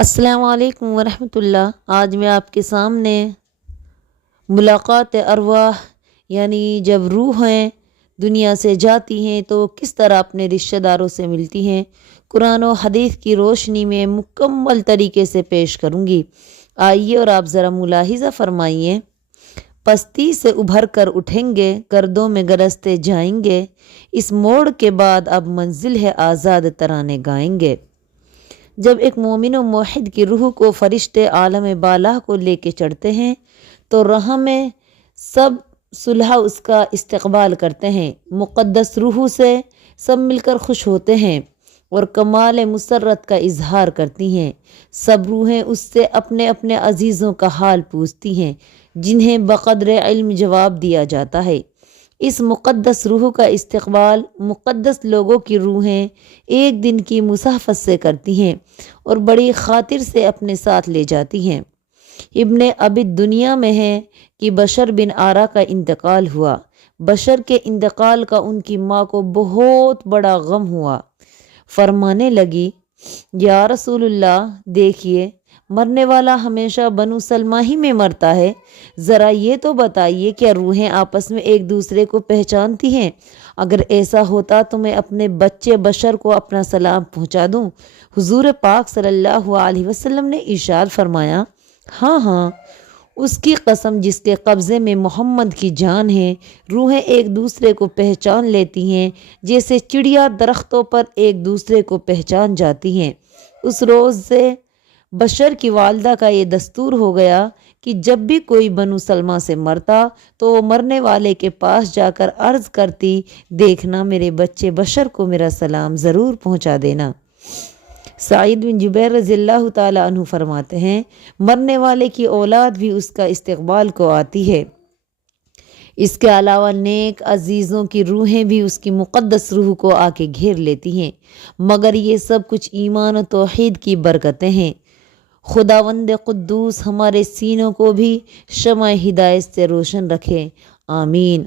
السلام علیکم ورحمۃ اللہ۔ آج میں آپ کے سامنے ملاقات ارواح یعنی جب روحیں دنیا سے جاتی ہیں تو کس طرح اپنے رشتہ داروں سے ملتی ہیں، قرآن و حدیث کی روشنی میں مکمل طریقے سے پیش کروں گی۔ آئیے اور آپ ذرا ملاحظہ فرمائیے۔ پستی سے ابھر کر اٹھیں گے، گردوں میں گرستے جائیں گے، اس موڑ کے بعد اب منزل ہے آزاد ترانے گائیں گے۔ جب ایک مومن و موحد کی روح کو فرشتے عالم بالا کو لے کے چڑھتے ہیں تو راہ میں سب صلح اس کا استقبال کرتے ہیں، مقدس روح سے سب مل کر خوش ہوتے ہیں اور کمال مسرت کا اظہار کرتی ہیں۔ سب روحیں اس سے اپنے اپنے عزیزوں کا حال پوچھتی ہیں جنہیں بقدر علم جواب دیا جاتا ہے۔ اس مقدس روح کا استقبال مقدس لوگوں کی روحیں ایک دن کی مسافت سے کرتی ہیں اور بڑی خاطر سے اپنے ساتھ لے جاتی ہیں۔ ابن ابی دنیا میں ہے کہ بشر بن آرا کا انتقال ہوا۔ بشر کے انتقال کا ان کی ماں کو بہت بڑا غم ہوا۔ فرمانے لگی، یا رسول اللہ، دیکھیے مرنے والا ہمیشہ بنو سلمہ ہی میں مرتا ہے، ذرا یہ تو بتائیے کیا روحیں آپس میں ایک دوسرے کو پہچانتی ہیں؟ اگر ایسا ہوتا تو میں اپنے بچے بشر کو اپنا سلام پہنچا دوں۔ حضور پاک صلی اللہ علیہ وسلم نے ارشاد فرمایا، ہاں ہاں، اس کی قسم جس کے قبضے میں محمد کی جان ہے، روحیں ایک دوسرے کو پہچان لیتی ہیں جیسے چڑیا درختوں پر ایک دوسرے کو پہچان جاتی ہیں۔ اس روز سے بشر کی والدہ کا یہ دستور ہو گیا کہ جب بھی کوئی بنو سلمہ سے مرتا تو وہ مرنے والے کے پاس جا کر عرض کرتی، دیکھنا میرے بچے بشر کو میرا سلام ضرور پہنچا دینا۔ سعید بن جبیر رضی اللہ تعالیٰ عنہ فرماتے ہیں، مرنے والے کی اولاد بھی اس کا استقبال کو آتی ہے۔ اس کے علاوہ نیک عزیزوں کی روحیں بھی اس کی مقدس روح کو آ کے گھیر لیتی ہیں، مگر یہ سب کچھ ایمان و توحید کی برکتیں ہیں۔ خداوند قدوس ہمارے سینوں کو بھی شمع ہدایت سے روشن رکھے، آمین۔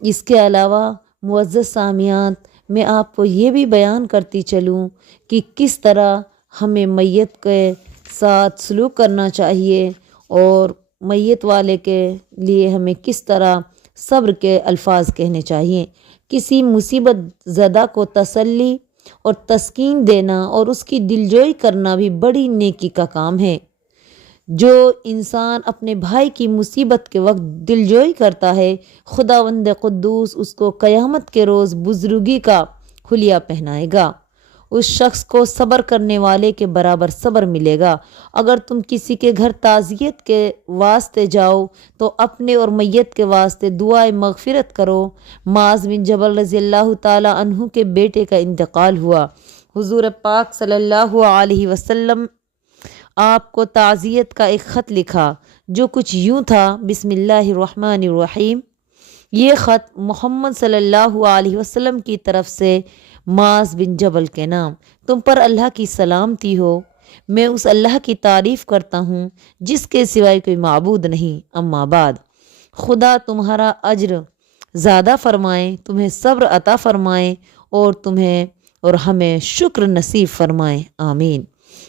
اس کے علاوہ معزز سامعات، میں آپ کو یہ بھی بیان کرتی چلوں کہ کس طرح ہمیں میت کے ساتھ سلوک کرنا چاہیے اور میت والے کے لیے ہمیں کس طرح صبر کے الفاظ کہنے چاہیے۔ کسی مصیبت زدہ کو تسلی اور تسکین دینا اور اس کی دلجوئی کرنا بھی بڑی نیکی کا کام ہے۔ جو انسان اپنے بھائی کی مصیبت کے وقت دلجوئی کرتا ہے، خداوند قدوس اس کو قیامت کے روز بزرگی کا حلیہ پہنائے گا۔ اس شخص کو صبر کرنے والے کے برابر صبر ملے گا۔ اگر تم کسی کے گھر تعزیت کے واسطے جاؤ تو اپنے اور میت کے واسطے دعائے مغفرت کرو۔ معاذ بن جبل رضی اللہ تعالیٰ عنہ کے بیٹے کا انتقال ہوا۔ حضور پاک صلی اللہ علیہ وسلم آپ کو تعزیت کا ایک خط لکھا جو کچھ یوں تھا، بسم اللہ الرحمن الرحیم۔ یہ خط محمد صلی اللہ علیہ وسلم کی طرف سے معاذ بن جبل کے نام، تم پر اللہ کی سلامتی ہو۔ میں اس اللہ کی تعریف کرتا ہوں جس کے سوائے کوئی معبود نہیں، اما بعد۔ خدا تمہارا اجر زیادہ فرمائے، تمہیں صبر عطا فرمائے اور تمہیں اور ہمیں شکر نصیب فرمائے، آمین۔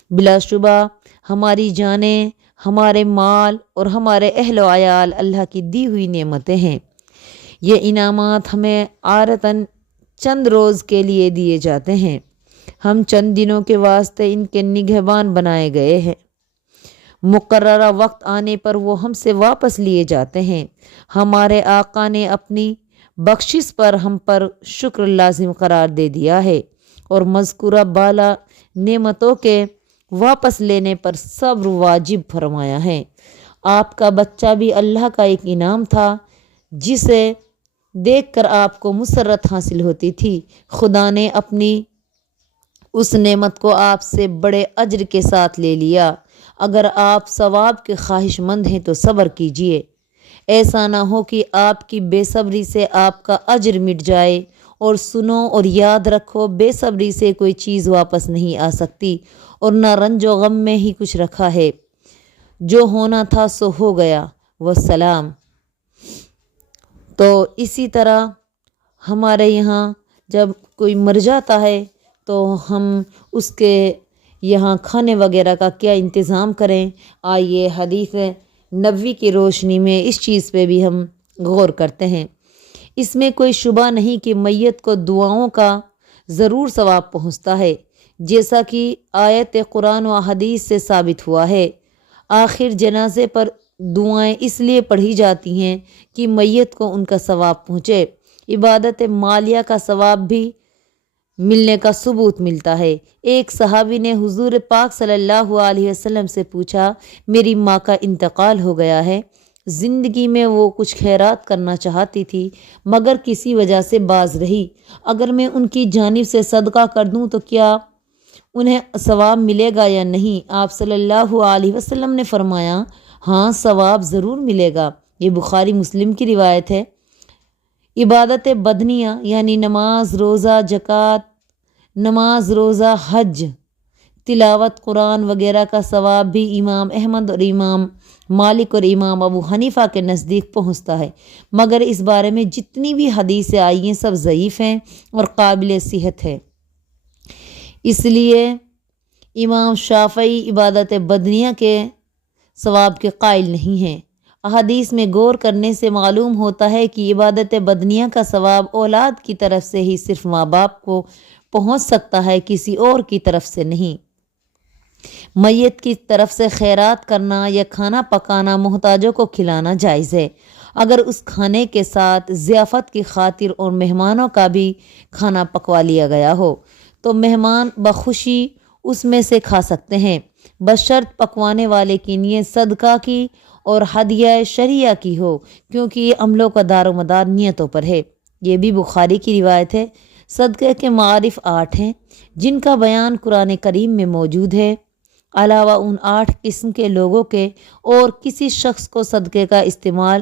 بلا شبہ ہماری جانیں، ہمارے مال اور ہمارے اہل و عیال اللہ کی دی ہوئی نعمتیں ہیں۔ یہ انعامات ہمیں عارتاً چند روز کے لیے دیے جاتے ہیں، ہم چند دنوں کے واسطے ان کے نگہبان بنائے گئے ہیں۔ مقررہ وقت آنے پر وہ ہم سے واپس لیے جاتے ہیں۔ ہمارے آقا نے اپنی بخشش پر ہم پر شکر لازم قرار دے دیا ہے اور مذکورہ بالا نعمتوں کے واپس لینے پر صبر واجب فرمایا ہے۔ آپ کا بچہ بھی اللہ کا ایک انعام تھا جسے دیکھ کر آپ کو مسرت حاصل ہوتی تھی۔ خدا نے اپنی اس نعمت کو آپ سے بڑے اجر کے ساتھ لے لیا۔ اگر آپ ثواب کے خواہش مند ہیں تو صبر کیجیے، ایسا نہ ہو کہ آپ کی بے صبری سے آپ کا اجر مٹ جائے۔ اور سنو اور یاد رکھو، بے صبری سے کوئی چیز واپس نہیں آ سکتی اور نہ رنج و غم میں ہی کچھ رکھا ہے۔ جو ہونا تھا سو ہو گیا، والسلام۔ تو اسی طرح ہمارے یہاں جب کوئی مر جاتا ہے تو ہم اس کے یہاں کھانے وغیرہ کا کیا انتظام کریں؟ آئیے حدیث نبوی کی روشنی میں اس چیز پہ بھی ہم غور کرتے ہیں۔ اس میں کوئی شبہ نہیں کہ میت کو دعاؤں کا ضرور ثواب پہنچتا ہے، جیسا کہ آیت قرآن و حدیث سے ثابت ہوا ہے۔ آخر جنازے پر دعائیں اس لیے پڑھی جاتی ہیں کہ میت کو ان کا ثواب پہنچے۔ عبادت مالیہ کا ثواب بھی ملنے کا ثبوت ملتا ہے۔ ایک صحابی نے حضور پاک صلی اللہ علیہ وسلم سے پوچھا، میری ماں کا انتقال ہو گیا ہے، زندگی میں وہ کچھ خیرات کرنا چاہتی تھی مگر کسی وجہ سے باز رہی، اگر میں ان کی جانب سے صدقہ کر دوں تو کیا انہیں ثواب ملے گا یا نہیں؟ آپ صلی اللہ علیہ وسلم نے فرمایا، ہاں ثواب ضرور ملے گا۔ یہ بخاری مسلم کی روایت ہے۔ عبادت بدنیہ یعنی نماز، روزہ، زکوٰۃ، نماز، روزہ، حج، تلاوت قرآن وغیرہ کا ثواب بھی امام احمد اور امام مالک اور امام ابو حنیفہ کے نزدیک پہنچتا ہے، مگر اس بارے میں جتنی بھی حدیثیں آئی ہیں سب ضعیف ہیں اور قابل صحت ہے۔ اس لیے امام شافعی عبادت بدنیہ کے ثواب کے قائل نہیں ہیں۔ احادیث میں غور کرنے سے معلوم ہوتا ہے کہ عبادت بدنیہ کا ثواب اولاد کی طرف سے ہی صرف ماں باپ کو پہنچ سکتا ہے، کسی اور کی طرف سے نہیں۔ میت کی طرف سے خیرات کرنا یا کھانا پکانا، محتاجوں کو کھلانا جائز ہے، اگر اس کھانے کے ساتھ ضیافت کی خاطر اور مہمانوں کا بھی کھانا پکوا لیا گیا ہو تو مہمان بخوشی اس میں سے کھا سکتے ہیں، بشرط پکوانے والے کی نیت صدقہ کی اور ہدیہ شریعہ کی ہو، کیونکہ یہ عملوں کا دار و مدار نیتوں پر ہے۔ یہ بھی بخاری کی روایت ہے۔ صدقے کے معارف 8 ہیں جن کا بیان قرآن کریم میں موجود ہے۔ علاوہ ان 8 قسم کے لوگوں کے اور کسی شخص کو صدقے کا استعمال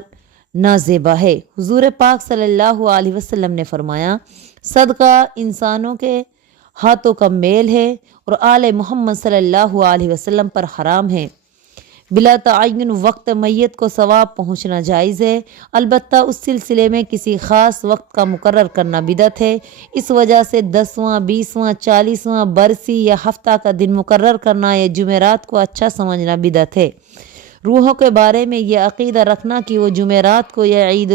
نازیبا ہے۔ حضور پاک صلی اللہ علیہ وسلم نے فرمایا، صدقہ انسانوں کے ہاتھوں کا میل ہے اور آل محمد صلی اللہ علیہ وسلم پر حرام ہے۔ بلا تعین وقت میت کو ثواب پہنچنا جائز ہے، البتہ اس سلسلے میں کسی خاص وقت کا مقرر کرنا بدعت ہے۔ اس وجہ سے 10واں، 20واں، 40واں برسی یا ہفتہ کا دن مقرر کرنا یا جمعرات کو اچھا سمجھنا بدعت ہے۔ روحوں کے بارے میں یہ عقیدہ رکھنا کہ وہ جمعرات کو یا عید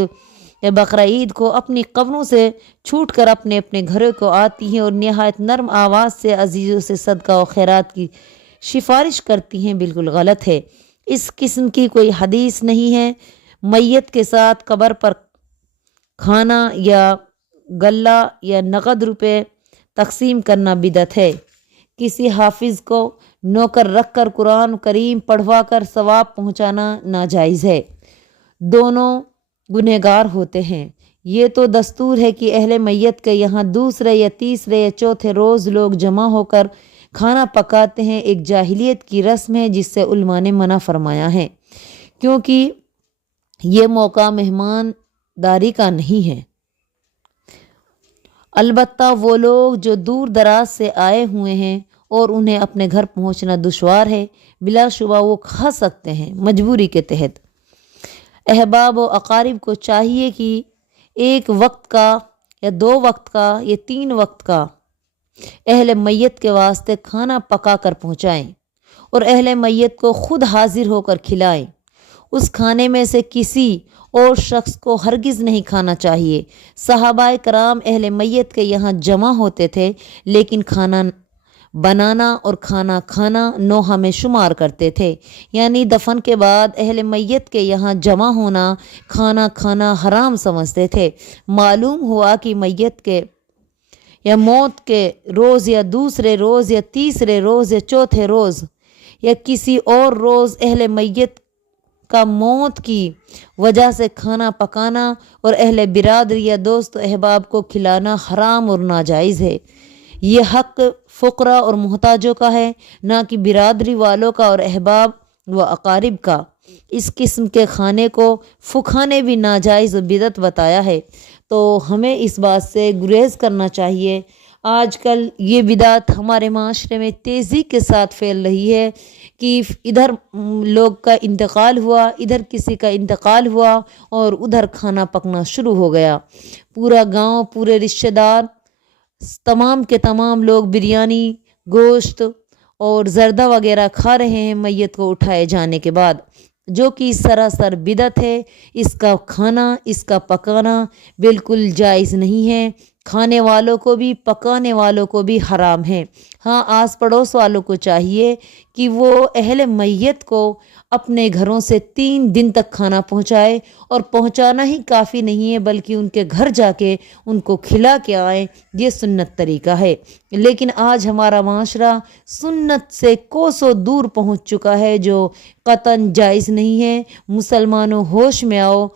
یا بقرہ عید کو اپنی قبروں سے چھوٹ کر اپنے اپنے گھروں کو آتی ہیں اور نہایت نرم آواز سے عزیزوں سے صدقہ و خیرات کی سفارش کرتی ہیں، بالکل غلط ہے۔ اس قسم کی کوئی حدیث نہیں ہے۔ میت کے ساتھ قبر پر کھانا یا غلہ یا نقد روپے تقسیم کرنا بدعت ہے۔ کسی حافظ کو نوکر رکھ کر قرآن کریم پڑھوا کر ثواب پہنچانا ناجائز ہے، دونوں گنہگار ہوتے ہیں۔ یہ تو دستور ہے کہ اہل میت کے یہاں دوسرے یا تیسرے یا چوتھے روز لوگ جمع ہو کر کھانا پکاتے ہیں، ایک جاہلیت کی رسم ہے جس سے علماء نے منع فرمایا ہے، کیونکہ یہ موقع مہمان داری کا نہیں ہے۔ البتہ وہ لوگ جو دور دراز سے آئے ہوئے ہیں اور انہیں اپنے گھر پہنچنا دشوار ہے، بلا شبہ وہ کھا سکتے ہیں مجبوری کے تحت۔ احباب و اقارب کو چاہیے کہ ایک وقت کا یا 2 وقت کا یا 3 وقت کا اہل میت کے واسطے کھانا پکا کر پہنچائیں اور اہل میت کو خود حاضر ہو کر کھلائیں۔ اس کھانے میں سے کسی اور شخص کو ہرگز نہیں کھانا چاہیے۔ صحابہ کرام اہل میت کے یہاں جمع ہوتے تھے، لیکن کھانا بنانا اور کھانا کھانا نوحہ میں شمار کرتے تھے، یعنی دفن کے بعد اہل میت کے یہاں جمع ہونا، کھانا کھانا حرام سمجھتے تھے۔ معلوم ہوا کہ میت کے یا موت کے روز یا دوسرے روز یا تیسرے روز یا چوتھے روز یا کسی اور روز اہل میت کا موت کی وجہ سے کھانا پکانا اور اہل برادری یا دوست و احباب کو کھلانا حرام اور ناجائز ہے۔ یہ حق فقراء اور محتاجوں کا ہے، نہ کہ برادری والوں کا اور احباب و اقارب کا۔ اس قسم کے کھانے کو پھکانے بھی ناجائز و بدعت بتایا ہے، تو ہمیں اس بات سے گریز کرنا چاہیے۔ آج کل یہ بدعت ہمارے معاشرے میں تیزی کے ساتھ پھیل رہی ہے کہ ادھر لوگ کا انتقال ہوا، ادھر کسی کا انتقال ہوا اور ادھر کھانا پکنا شروع ہو گیا۔ پورا گاؤں، پورے رشتہ دار، تمام کے تمام لوگ بریانی، گوشت اور زردہ وغیرہ کھا رہے ہیں میت کو اٹھائے جانے کے بعد، جو کہ سراسر بدعت ہے۔ اس کا کھانا، اس کا پکانا بالکل جائز نہیں ہے، کھانے والوں کو بھی پکانے والوں کو بھی حرام ہے۔ ہاں، آس پڑوس والوں کو چاہیے کہ وہ اہل میت کو اپنے گھروں سے 3 دن تک کھانا پہنچائے، اور پہنچانا ہی کافی نہیں ہے بلکہ ان کے گھر جا کے ان کو کھلا کے آئیں، یہ سنت طریقہ ہے۔ لیکن آج ہمارا معاشرہ سنت سے کوسوں دور پہنچ چکا ہے، جو قطعاً جائز نہیں ہے۔ مسلمانوں ہوش میں آؤ،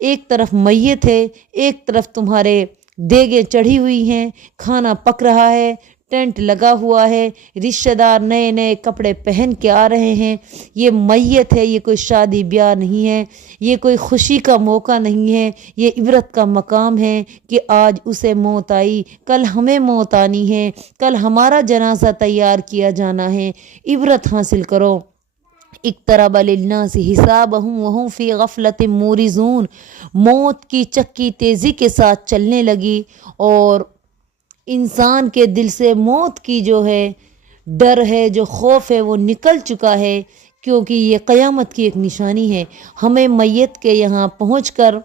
ایک طرف میت ہے، ایک طرف تمہارے دیگیں چڑھی ہوئی ہیں، کھانا پک رہا ہے، ٹینٹ لگا ہوا ہے، رشتہ دار نئے نئے کپڑے پہن کے آ رہے ہیں۔ یہ میت ہے، یہ کوئی شادی بیاہ نہیں ہے، یہ کوئی خوشی کا موقع نہیں ہے، یہ عبرت کا مقام ہے کہ آج اسے موت آئی، کل ہمیں موت آنی ہے، کل ہمارا جنازہ تیار کیا جانا ہے۔ عبرت حاصل کرو۔ اقترب للناس حسابهم وهم فی غفلۃ مورزون، موت کی چکی تیزی کے ساتھ چلنے لگی، اور انسان کے دل سے موت کی جو ہے ڈر ہے، جو خوف ہے، وہ نکل چکا ہے، کیونکہ یہ قیامت کی ایک نشانی ہے۔ ہمیں میت کے یہاں پہنچ کر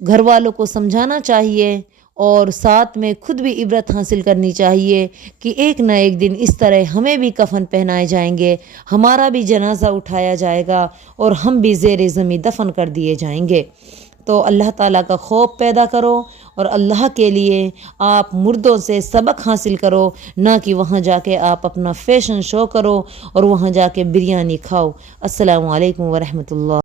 گھر والوں کو سمجھانا چاہیے، اور ساتھ میں خود بھی عبرت حاصل کرنی چاہیے کہ ایک نہ ایک دن اس طرح ہمیں بھی کفن پہنائے جائیں گے، ہمارا بھی جنازہ اٹھایا جائے گا، اور ہم بھی زیر زمین دفن کر دیے جائیں گے۔ تو اللہ تعالیٰ کا خوف پیدا کرو، اور اللہ کے لیے آپ مردوں سے سبق حاصل کرو، نہ کہ وہاں جا کے آپ اپنا فیشن شو کرو اور وہاں جا کے بریانی کھاؤ۔ السلام علیکم ورحمۃ اللہ۔